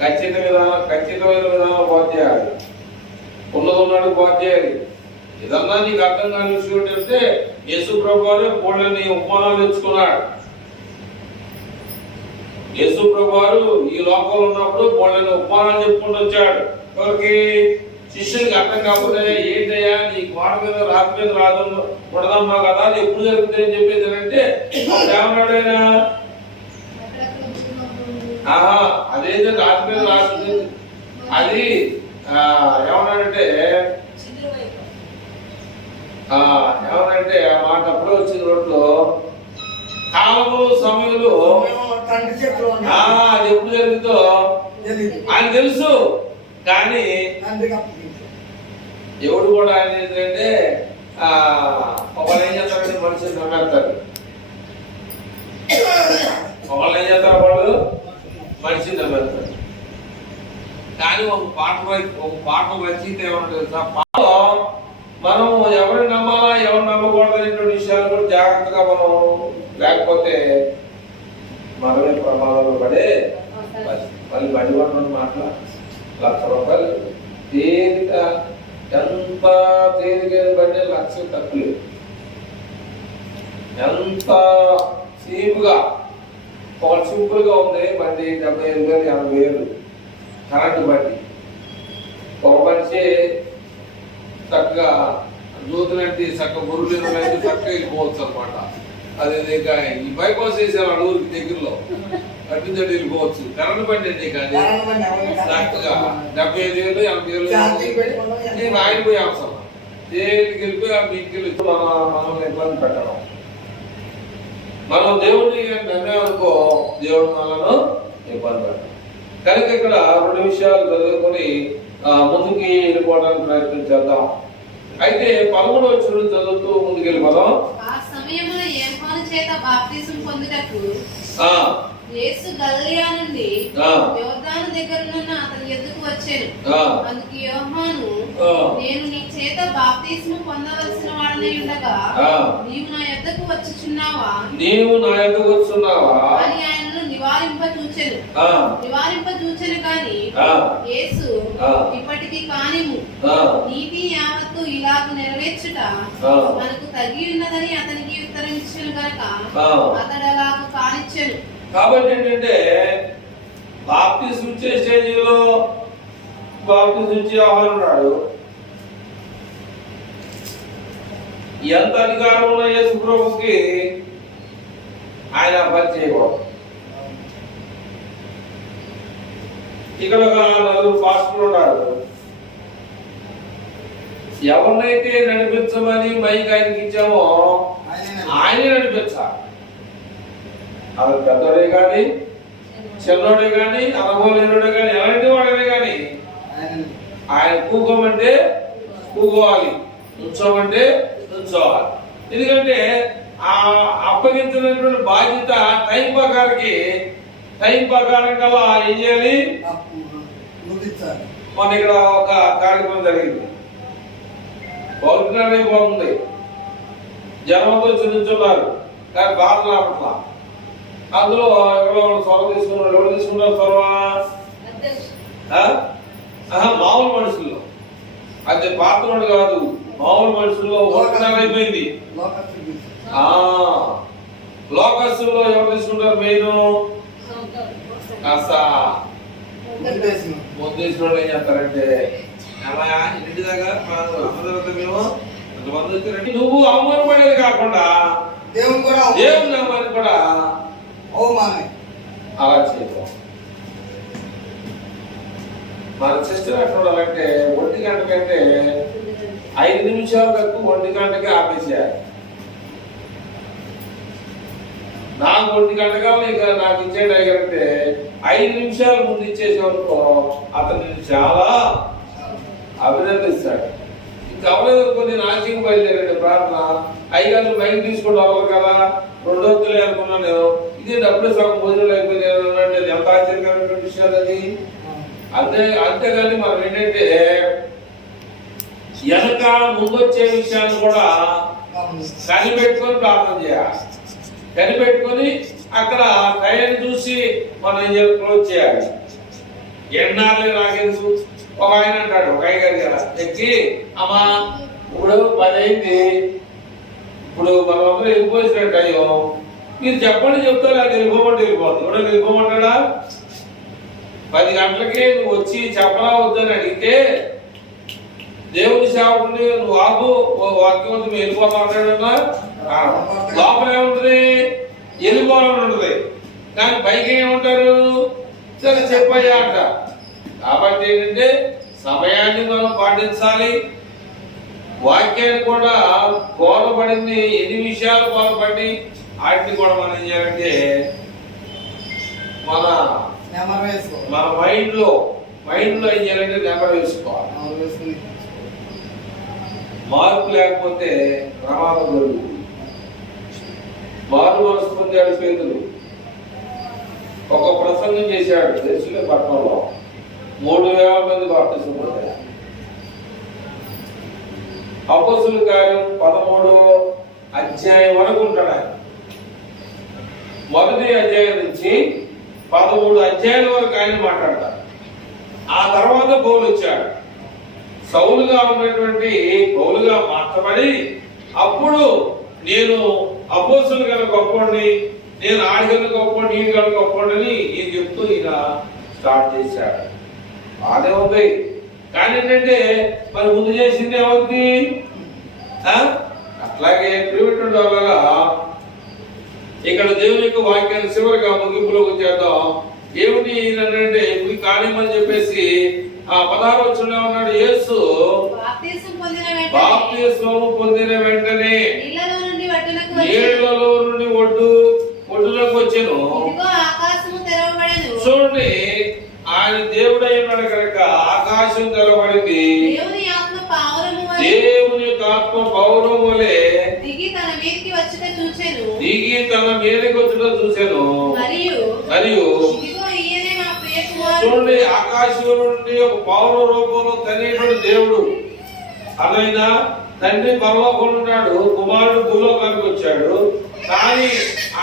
ఖచ్చితమైన విధానం బాధ చేయాలి. ఉన్నది బాధ చేయాలి. ఏదన్నా నీకు అర్థం కాని విషయం ఏంటంటే యేసు ప్రభు వారే బోళ్ళని ఉపమానాలు తెచ్చుకున్నాడు. యేసు ప్రభు వారు ఈ లోకంలో ఉన్నప్పుడు బోళ్ళని ఉపమానాలు చెప్పుకుంటూ వచ్చాడు. ఎవరికి? శిష్యునికి అర్థం కాకపోతే ఏంటయ్యా నీ గోడ మీద రాతి మీద రాదు ఉండదమ్మా కదా, అది ఎప్పుడు జరుగుతుంది అని చెప్పేది అంటే ఏమన్నాడు ఆయన? అదైతే రాతి మీద రాస్తుంది. అది ఏమన్నాడంటే ఏమనంటే ఆ మాట అప్పుడే వచ్చింది రోడ్లో కాలము సమయంలో అది ఎప్పుడు జరుగుతుందో ఆయన తెలుసు. కానీ ఎవడు కూడా ఆయన ఏంటంటే ఒకళ్ళు ఏం చేస్తారంటే మనిషిని నమ్మేస్తారు, ఒకళ్ళు ఏం చేస్తారు, వాళ్ళు మనిషిని నమ్మేస్తారు. కానీ ఒక పాట రచయిత ఏమన్నా తెలుసా, పాటలో మనం ఎవరిని నమ్మాలా ఎవరు నమ్మకూడదు అనేటువంటి విషయాలు కూడా జాగ్రత్తగా మనం లేకపోతే మనమే ప్రమాదంలో పడే మళ్ళీ బండి కొనడం మాటల ₹1,00,000 తేలిక, ఎంత తేలికైన బండి 1,00,000 తక్కువ, ఎంత చీపుగా ఒక సింపుల్గా ఉంది బండి 75,000 80,000 కరెంటు బండి. ఒక మనిషి చక్కగా జ్యోతులంటే చక్కగా గురువులు చక్కగా వెళ్ళిపోవచ్చు అనమాట. అది ఇంకా ఈ బైపాస్ వేసారు అడుగురికి దగ్గరలో కట్టించే వెళ్ళిపోవచ్చు. కరెంటు బండి అండి కానీ చక్కగా 75,000 80,000 ఆగిపోయే అవసరం దేనికి వెళ్ళిపోయి ఆ మీకు వెళ్ళి మనల్ని ఇబ్బంది పెట్టడం. మనం దేవుడిని నమ్మేమనుకో దేవుడు మనను ఇబ్బంది పెట్టడం. కనుక ఇక్కడ 2 విషయాలు చదువుకొని ముందుకి వెళ్ళిపోవడానికి ప్రయత్నం చేద్దాం. అయితే 11వ వచనం చదువుతూ ముందుకు వెళ్ళిపోదాం. ఆ సమయమున యోహాను చేత బాప్తిసం పొందుటకు యేసు గలిలయ నుండి యోర్దాను దగ్గరనున్న అతని ఎద్దుకు వచ్చాను. అందుకు యోహాను, నేను నీ చేత బాప్తిసం పొందవలసిన వాడనై ఉండగా నీవు నా యొద్దకు వచ్చుచున్నావా అని ఆయనను నివారింప చూచెను. కాని యేసు, ఇప్పటికి కానిము, నీతి యావత్తు ఇలాగు నెరవేర్చుట మనకు తగి ఉన్నదని అతనికి ఉత్తరం ఇచ్చెను గనక అతడు అలాగు కానిచ్చెను. కాబట్టి ఏంటంటే బాప్తిసం ఇచ్చే స్టేజీలో బాప్తిసం ఇచ్చే యోహాను ఉన్నాడు. ఎంత అధికారం ఉన్న యేసు ప్రభువుకి ఆయన పని చేయకూడదు. ఇక్కడ ఒక 4 పాస్టర్లు ఉన్నారు. ఎవరినైతే నడిపించమని మైక్ ఆయనకి ఇచ్చామో ఆయనే నడిపించాలి. అది పెద్దోడే కానీ చిన్నోడే కానీ అనుభవలేనుడే కానీ ఎలాంటి వాడనే కానీ ఆయన కూకోమంటే కూకోవాలి, నుంచోమంటే నుంచోవాలి. ఎందుకంటే ఆ అప్పగించినటువంటి బాధ్యత టైం ప్రకారం కల్లా ఏం చేయాలి. మన ఇక్కడ ఒక కార్యక్రమం జరిగింది, పౌర్ణమి బాగుంది, జనం వచ్చి నుంచున్నారు కానీ బాధ రావట్లా. అందులో ఎవరో సొరవ తీసుకున్నారు. ఎవరు తీసుకున్నారు సొరవ? మామూలు మనుషుల్లో, అది పాత్రుడు కాదు, మామూలు మనుషుల్లో వర్తనాలు అయిపోయింది. లోకస్తుల్లో ఎవరు తీసుకుంటారు? మెయిన్ కాస్త ముందేసిన ఏం చేస్తారంటే, ఇంటి దాకా మేము అంతమంది వచ్చారంటే నువ్వు అవమానపడేది కాకుండా దేవుని నామాన్ని కూడా అలా చేయడం. మన సిస్టర్ ఎట్లా ఉండాలంటే 1 గంట కంటే 5 నిమిషాలు తక్కువ 1 గంటకే ఆపేసేయాలి. నాకు 1 గంటగా నాకు ఇచ్చేది అయ్యారంటే 5 నిమిషాలు ముందు ఇచ్చేసే వరకు అతను చాలా అభినందిస్తాడు. ఇంకా అవలేదు నేను ఆశయం బయలుదేరండి ప్రార్థన 5 గంటలు బయట తీసుకుంటూ అవ్వాలి కదా, 2 వద్దులే అనుకున్నాను నేను. ఇదే డబ్బులు సగం భోజనాలు అయిపోయింది. ఎంత ఆశ్చర్యకరమైన విషయాలు అది. అంతేగాని మనం ఏంటంటే వెనక ముందొచ్చే విషయాన్ని కూడా కనిపెట్టుకొని ప్రార్థన చేయాలి. కనిపెట్టుకొని అక్కడ టైంని చూసి మనం ఏం చేయాలి, క్లోజ్ చేయాలి. ఎన్నాళ్ళే నాకెందుకు. ఒక ఆయన అంటాడు, ఒక అయ్యగారు కదా ఎక్కి, అమ్మా ఇప్పుడు 10 అయింది, ఇప్పుడు మనం అందరూ వెళ్ళిపోయినట్టు అయ్యో మీరు చెప్పండి చెప్తారు, అది వెళ్ళిపోమంటే వెళ్ళిపోతుంది. ఇప్పుడు వెళ్ళిపోమంటాడా? 10 గంటలకి నువ్వు వచ్చి చెప్పరా వద్దని అడిగితే దేవుని సేవకుని నువ్వు ఆపు వాక్యం వద్దు మేము వెళ్ళిపోతా ఉంటాడన్నా. లోపల ఏముంటుంది? వెళ్ళిపోవాలని ఉంటుంది. కానీ పైకి ఏమంటారు? సరే చెప్పయ్యా అంట. కాబట్టి ఏంటంటే సమయాన్ని మనం పాటించాలి. వాక్యాన్ని కూడా బోధపడింది, ఎన్ని విషయాలు బోధపడి వాటిని కూడా మనం ఏం చేయాలంటే మన మైండ్ లో ఏం చేయాలంటే నెంబర్ వేసుకోవాలి. మార్పు లేకపోతే ప్రమాదం జరుగుతుంది. మారు మనసు పొందాడు పేతురు. ఒక ప్రసంగం చేశాడు తెలుసులే పట్టణంలో, 3000 మంది బాప్తిసం పొందారు. అపోస్తుల కార్యం 13వ అధ్యాయం వరకు ఉంటాడు ఆయన. మొదటి అధ్యాయం నుంచి 13 అధ్యాయాల వరకు ఆయన మాట్లాడతారు. ఆ తర్వాత పౌలు వచ్చాడు. సౌలుగా ఉన్నటువంటి పౌలుగా మార్చబడి అప్పుడు నేను అపోస్తుల కన్నా గొప్పని, నేను ఆడికన్నా గొప్పని, ఈ కన్నా గొప్పని ఈయన చెప్తూ ఈయన స్టార్ట్ చేశాడు. అదే ఉంది. కానీ ఏంటంటే మరి ముందు చేసింది ఏమవుతుంది? అట్లాగే ప్రిమిటివ్ వల్ల ఇక్కడ దేవుని యొక్క వాక్యాన్ని చివరిగా ముగింపులోకి వచ్చేద్దాం. ఏమిటి అంటే ఇప్పుడు కానిమని చెప్పేసి ఆ 16వ వచనంలో ఉన్నాడు, యేసు బాప్తిస్మము పొందిన వెంటనే నీళ్లలో నుండి ఒడ్డులోకి వచ్చాను. చూడండి, ఆయన దేవుడై ఉన్నాడు కనుక ఆకాశం తెరవబడింది. దేవుని యొక్క ఆత్మ పౌరం వలె దిగి తన మీదకి వచ్చుట చూశాను. మరియు చూడండి, ఆకాశం నుండి ఒక పౌర రూపంలో తనేటువంటి దేవుడు అదైనా తండ్రి పరలోకంలో ఉన్నాడు, కుమారుడు భూలోకానికి వచ్చాడు. కానీ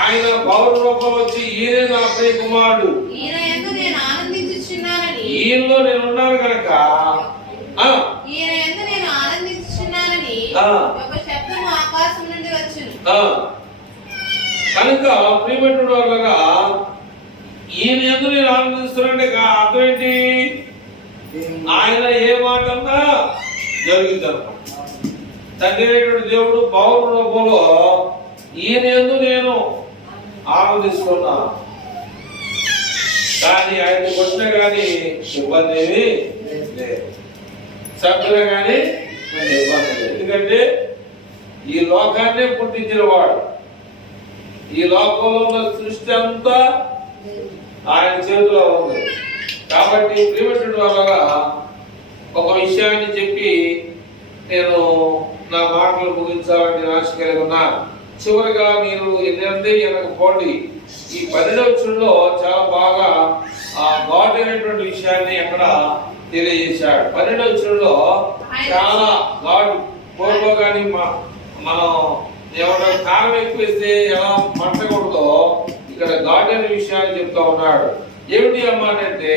ఆయన పౌర రూపంలో వచ్చి ఈయనే నా ప్రియ కుమారుడు, ఈయనలో నేను ఉన్నాను కనుక కనుక ప్రియమైనటువంటి వాళ్ళగా ఈయన ఎందుకు నేను ఆనందిస్తున్నానంటే అర్థం ఏంటి? ఆయన ఏ మాట అన్నా జరుగుతాను. తండ్రి దేవుడు పౌర రూపంలో ఈయన ఎందుకు నేను ఆనందిస్తున్నా. కానీ ఆయన కొట్టినా కానీ ఇబ్బంది ఏమి లేదు, సభ్యులు కానీ ఇబ్బంది లేదు. ఎందుకంటే ఈ లోకాన్నే పుట్టించిన వాడు, ఈ లోకంలో ఉన్న సృష్టి అంతా ఆయన చేతిలో ఉంది. కాబట్టి ప్రియమైనటువంటి వల్ల ఒక విషయాన్ని చెప్పి నేను నా మాటలు ముగించాలని నేను ఆశ కలిగి ఉన్నాను. చివరిగా మీరు ఎన్నంటే పోండి. ఈ 12వ వచనంలో చాలా బాగా ఆ గాడ్ అనేటువంటి విషయాన్ని అక్కడ తెలియజేశాడు. 12వ వచనంలో చాలా గాడ్ కోరులో కానీ మనం ఏమంటారు కారం ఎక్కువ వేస్తే ఎలా మంటకూడదో ఇక్కడ గాడ్ అనే విషయాన్ని చెప్తా ఉన్నాడు. ఏమిటి అన్నమాట అంటే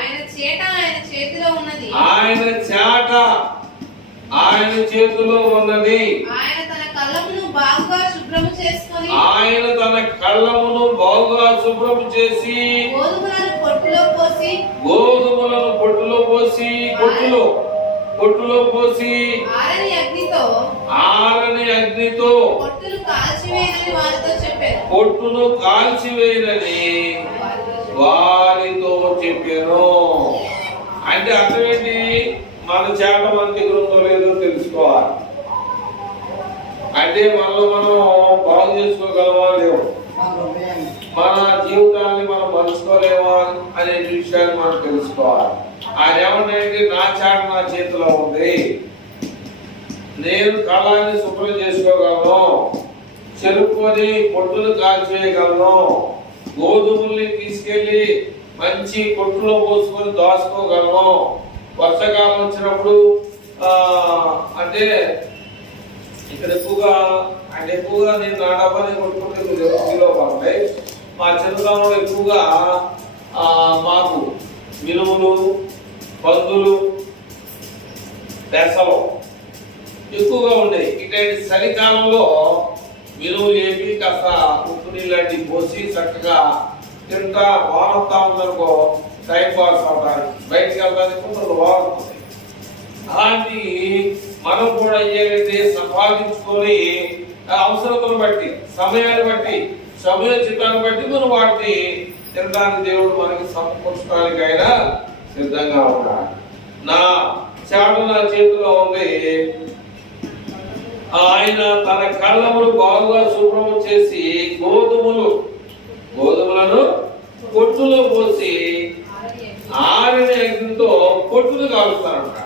ఆయన చేట ఆయన చేతిలో ఉన్నది, ఆయన చేతిలో ఉన్నది. ఆయన తన కళ్ళమును బాగుగా శుభ్రము చేసి గోధుమలను పొట్టులో పోసి పొట్టులో పోసి ఆరని అగ్నితో పొట్టును కాల్చివేయనని వారితో చెప్పాను. అంటే అర్థం ఏంటి? మన చేట మన దగ్గర ఉందో లేదో తెలుసుకోవాలి. అంటే మనలో మనం బాగు చేసుకోగలమా లేవు, మన జీవితాన్ని మనం మలుచుకోలేమా అనే విషయాన్ని మనం తెలుసుకోవాలి. ఆయన ఏమంటే నా చేట నా చేతిలో ఉంది, నేను కళాన్ని శుభ్రం చేసుకోగలను, చెరుపుకొని పొట్టును కాల్చివేయగలను, గోధుమల్ని తీసుకెళ్లి మంచి పొట్టులో పోసుకొని దాచుకోగలను. వర్షాకాలం వచ్చినప్పుడు అంటే ఇక్కడ ఎక్కువగా నేను నా డబ్బాని కొట్టుకుంటే కిలో పడతాయి. మా చిన్నతనంలో ఎక్కువగా మాకు మినుములు, పందులు, పెసలు ఎక్కువగా ఉండేవి. ఇట్లాంటి చలికాలంలో మినుములు వేపి కాస్త ఉప్పు నీళ్ళంటివి పోసి చక్కగా తింటా వానొస్తా ఉందనుకో టైం పాస్ అవడానికి బయటకు వెళ్ళడానికి కొంచెం బాగుంటుంది. అలాంటి మనం కూడా ఏంటంటే సంపాదించుకొని అవసరతను బట్టి సమయాన్ని బట్టి సమయోచితాన్ని బట్టి మనం వాటిని తినడానికి దేవుడు మనకి సమకూర్చడానికి ఆయన సిద్ధంగా ఉన్నాడు. నా చేప నా చేతిలో ఉంది, ఆయన తన కళ్ళములు బాగా శుభ్రము చేసి గోధుమలను పొట్టులో పోసి ఆరని అగ్నితో పొట్టును కాలుస్తానంట.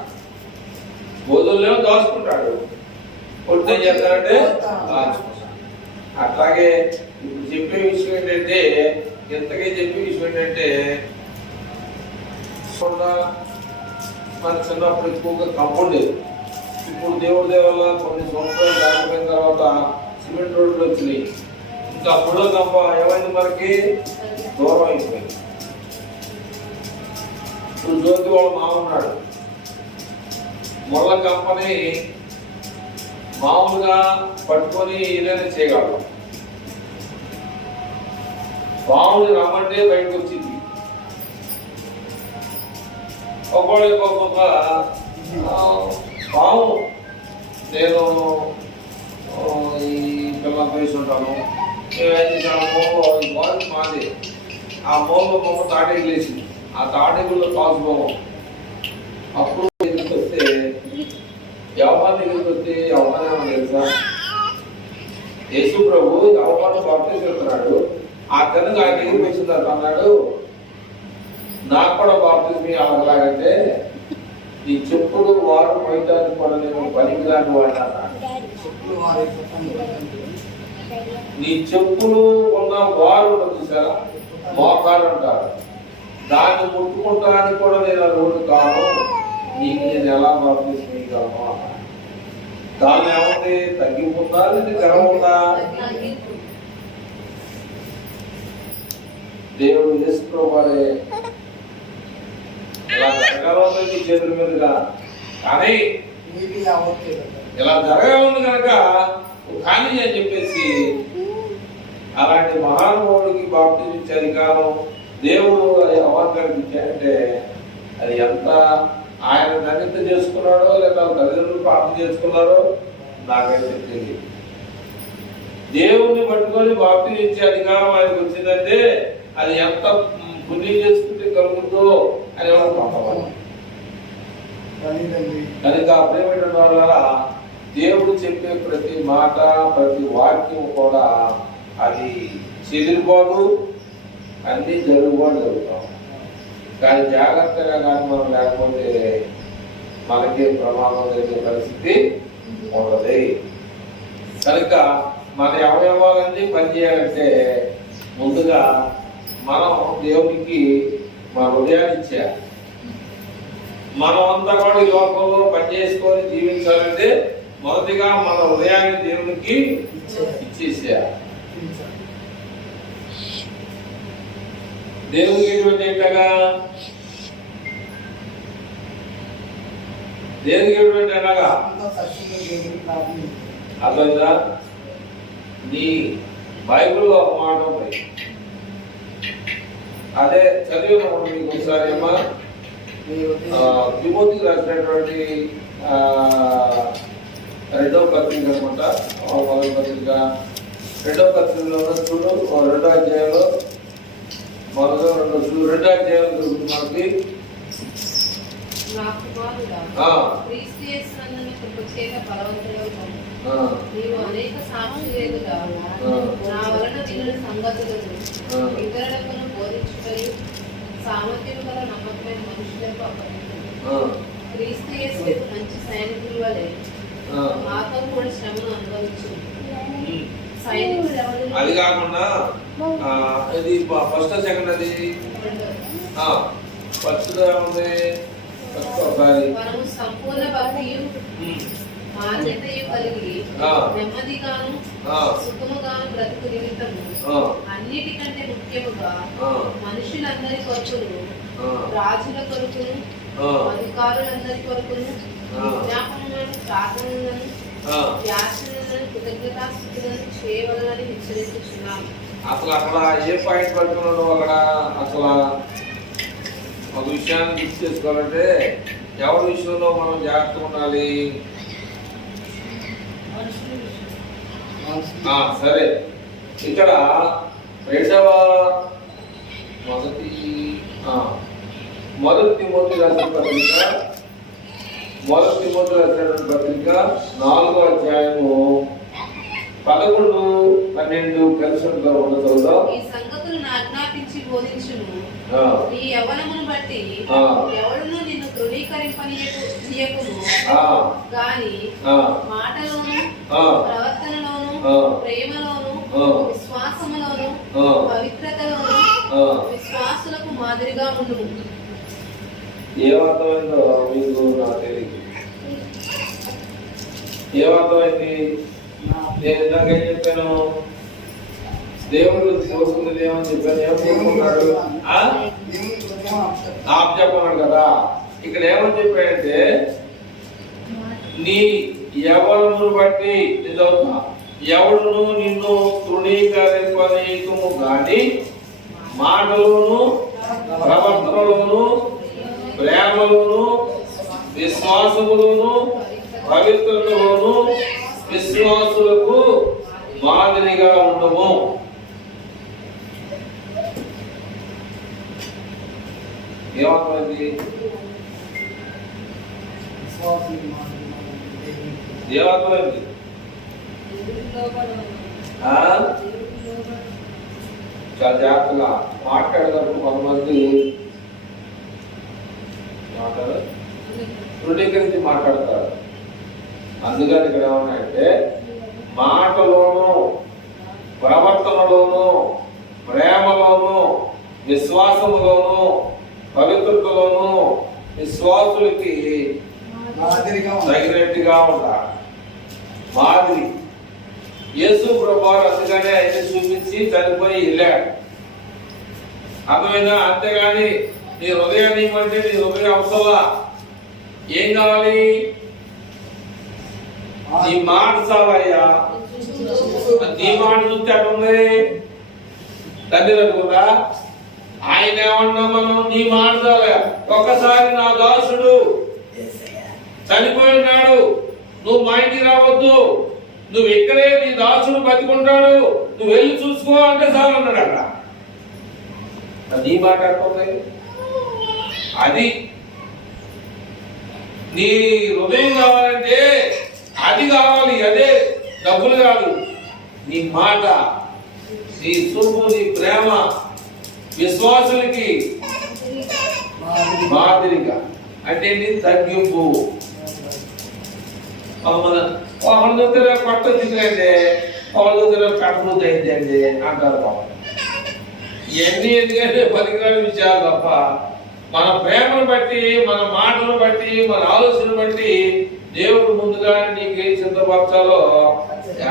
గోధుమలేమో దాచుకుంటాడు, అలాగే ఇప్పుడు చెప్పే విషయం ఏంటంటే, ఇంతకీ చెప్పే విషయం ఏంటంటే, మన చిన్నప్పుడు ఎక్కువగా కంపౌండేది. ఇప్పుడు దేవుడి దేవల్ల కొన్ని సంవత్సరాలు దాటిపోయిన తర్వాత సిమెంట్ రోడ్లు వచ్చినాయి. ఇంకా అప్పుడులో తప్ప ఏమైంది మనకి దూరం అయిపోయింది. ఇప్పుడు జ్యోతి వాళ్ళ మామ ఉన్నాడు. ముళ్ళ కంపని మామూలుగా పట్టుకొని ఏదైనా చేయగలరు. పాముని రమ్మంటే బయటకు వచ్చింది. ఒక్కొక్క పాము నేను ఈ పిల్లలతో వేసి ఉంటాను. మూల మాది. ఆ మూలలో బొమ్మ తాటేగులు వేసింది. ఆ తాటేగుల్లో కాసు బొమ్మ. అప్పుడు దగ్గరికి వస్తే యవమాన్ దగ్గరికి వస్తే యవమానం తెలుసా, యేసు ప్రభు యవమానం బాప్తిస్తున్నాడు. ఆ కనుక ఆయన దగ్గరికి వచ్చిందని అన్నాడు, నాకు కూడా బాప్తిజం అలాగలాగంటే నీ చెప్పులు వారు పోయటానికి కూడా నేను పనికిరాని వాడిని అన్నాడు. నీ చెప్పులు ఉన్న వారు చూసారా, మోకాలు అంటారు, దాన్ని ముట్టుకుంటానికి కూడా నేను రోడ్డు కాను, నీకు నేను ఎలా బాప్తిజం ఇవ్వగలను అన్నాడు. దాన్ని ఏమంటే తగ్గిపోతా లేదా గర్వముందా? దేవుడు యేసుప్రభువే ఇలా జరగాలి చేతుల మీదుగా, కానీ ఇలా జరగాలి కనుక కానీ అని చెప్పేసి అలాంటి మహానుభావుడికి బాప్తిజం ఇచ్చే అధికారం దేవుడు అవార్డు ఇచ్చాడంటే అది ఎంత ఆయన ధన్యత చేసుకున్నాడో లేదా తల్లిదండ్రులు ప్రార్థన చేసుకున్నారో నాకైతే తెలియదు. దేవుణ్ణి పట్టుకొని బాప్తిజం ఇచ్చే అధికారం ఆయనకు వచ్చిందంటే అది ఎంత పుణ్యం చేసుకుంటే కలుగుతుందో అని ఎవరు పంపవాలి. కనుక ప్రేమైన వాళ్ళ దేవుడు చెప్పే ప్రతి మాట ప్రతి వాక్యం కూడా అది చెదిరిపోదు, అన్ని జరుగుతాం. కానీ జాగ్రత్తగా కానీ మనం లేకపోతే మనకే ప్రమాదం జరిగే పరిస్థితి ఉండదు. కనుక మన అవయవాలన్నీ పనిచేయాలంటే ముందుగా మనం దేవునికి మన హృదయాన్ని ఇచ్చేయాలి. మనం అంతా కూడా ఈ లోకంలో పనిచేసుకొని జీవించాలంటే మొదటిగా మన హృదయాన్ని దేవునికి ఇచ్చేసేయాలి. దేవునికి ఎటువంటి ఏంటగా దేవునికి ఎటువంటి అనగా అర్థమైందా? నీ బైబిల్లో ఒక మాట ఉంది, అదే చదివినప్పుడు మీకు ఒకసారి ఏమో తిమోతికి రాసినటువంటి 2వ పత్రిక అనమాట, మొదటి పత్రిక 2వ పత్రికలో చూడు 2వ అధ్యాయంలో మొదటి 2వ అధ్యాయం దొరుకుతుంది మనకి. నీవు అనేక సాక్షులుగా నా వలన విన్న సంగతులను ఇతరులకు బోధించుటయు సామర్థ్యం గల నమ్మకమైన మనుషులకు అప్పగించు. క్రీస్తు యేసు మంచి సైనికుల వలె మాతో కూడా శ్రమను అనుభవించు. సైనికుడు ఎవరు? అది కాకుండా ఇది ఫస్ట్ సెకండ్ అది ఫస్ట్ ఉంది. మనము సంపూర్ణ భక్తియు మాన్యతయు కలిగి నెమ్మదిగాను సుఖముగాను బ్రతుకు నిమిత్తము అన్నిటికంటే ముఖ్యముగా మనుషులందరి కొరకును రాజుల కొరకును అధికారులందరి కొరకును విజ్ఞాపనమైన ప్రార్థనలను యాచనలను కృతజ్ఞతాస్తుతులను చేయవలనని హెచ్చరిస్తున్నాము. అసలు అక్కడ ఏ పాయింట్ పడుతున్నాడో అక్కడ అసలు ఒక విషయాన్ని గుర్తు చేసుకోవాలంటే ఎవరి విషయంలో మనం జాగ్రత్తగా ఉండాలి. సరే, ఇక్కడ రెండవ మొదటి తిమోతి రాసిన పత్రిక 4వ అధ్యాయము 11, 12 కలిసి ఉంటారు. ఈ సంగతులను ఆజ్ఞాపించి బోధించును. నీ యవ్వనమును బట్టి ఎవడును నిన్ను తృణీకరింపనీయకుము గాని మాటలోను ప్రవర్తనలోను ప్రేమలోను విశ్వాసములోను పవిత్రతలోను విశ్వాసులకు మాదిరిగా ఉండుము. ఏమర్థమైందో మీకు నాకు తెలియదు. ఏమర్థమైంది? నేను ఇందాక ఏం చెప్పాను? దేవుడు కోరుకున్నది ఏమని చెప్పాను? ఏం కోరుకున్నాడు? చెప్పన్నాడు కదా. ఇక్కడ ఏమని చెప్పాడంటే నీ యవ్వనమును బట్టి నిజవుతా ఎవడును నిన్ను తృణీకరింపనీయకము గాని మాటలోను ప్రవర్తనలోను ప్రేమలోను విశ్వాసములోను పవిత్రతలోను విశ్వాసులకు మాదిరిగా ఉండము. ఏమవుతుంది? ఏమవుతుంది? చాలా జాగ్రత్తగా మాట్లాడేటప్పుడు కొంతమంది తృణీకరించి మాట్లాడతారు. అందుకని ఇక్కడ ఏమన్నాయంటే మాటలోను ప్రవర్తనలోను ప్రేమలోను విశ్వాసములోను పవిత్రతలోను విశ్వాసులకి తగినట్టుగా ఉండాలి. మాదిరి యేసు ప్రభువారు అందుకనే ఆయన చూపించి చనిపోయి వెళ్ళాడు. అర్థమైనా? అంతేగాని నీ హృదయాన్ని ఇవ్వంటే నీ హృదయం అవసరంలా. ఏం కావాలి? నీ మాట చాలయ్యా. నీ మాట చూస్తే అట్టుంది తండ్రి అనుకుందా? ఆయన ఏమన్నా మనం నీ మాట చాలయ్యా. ఒక్కసారి నా దాసుడు చనిపోయినాడు, నువ్వు మా ఇంటికి రావద్దు, నువ్వు ఇక్కడే నీ దాసుడు బతికుంటాడు, నువ్వు వెళ్ళి చూసుకో అంటే చాలు అన్నాడు. అక్కడ నీ మాట అట్టుంది. అది నీ హృదయం కావాలంటే అది కావాలి. అదే డబ్బులు కాదు. నీ మాట, నీ చూపు, నీ ప్రేమ విశ్వాసులకి మాదిరిగా అంటే నీ తగ్గింపు. ఒకళ్ళ దగ్గర పట్టు వచ్చిందంటే ఒకళ్ళ దగ్గర కడుపు అయిందండి అంటారు. ఇవన్నీ ఎందుకంటే పనికిరాని విషయాలు తప్ప మన ప్రేమను బట్టి, మన మాటను బట్టి, మన ఆలోచన బట్టి దేవుడు ముందుగానే నీకేం సిద్ధపరచాలో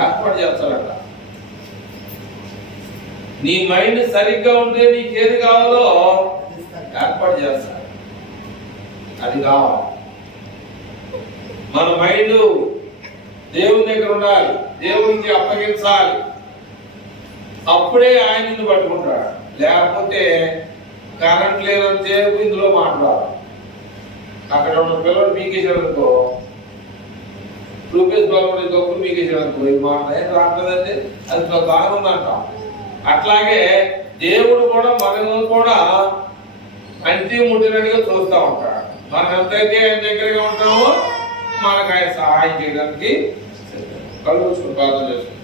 ఏర్పాటు చేస్తాడట. నీ మైండ్ సరిగ్గా ఉంటే నీకేది కావాలో ఏర్పాటు చేస్తాడు. అది కావాలి. మన మైండ్ దేవుని దగ్గర ఉండాలి, దేవునికి అప్పగించాలి. అప్పుడే ఆయన నిన్ను పట్టుకుంటాడు. లేకపోతే కరెంట్ లేదంటే ఇందులో మాట్లాడాలి. అక్కడ ఉన్న పిల్లలు మీకేసాడనుకో, రూపేష్ బాబు గొప్పలు మీకేసాడనుకో, ఈ మాట ఏం రావట్లేదంటే అది బాగా ఉందంటాం. అట్లాగే దేవుడు కూడా మనల్ని కూడా అంటి ముట్టినట్టుగా చూస్తూ ఉంటాడు. మనం ఎంతైతే ఆయన దగ్గరగా ఉంటామో మనకు ఆయన సహాయం చేయడానికి కళ్ళు ప్రార్థన చేస్తాం.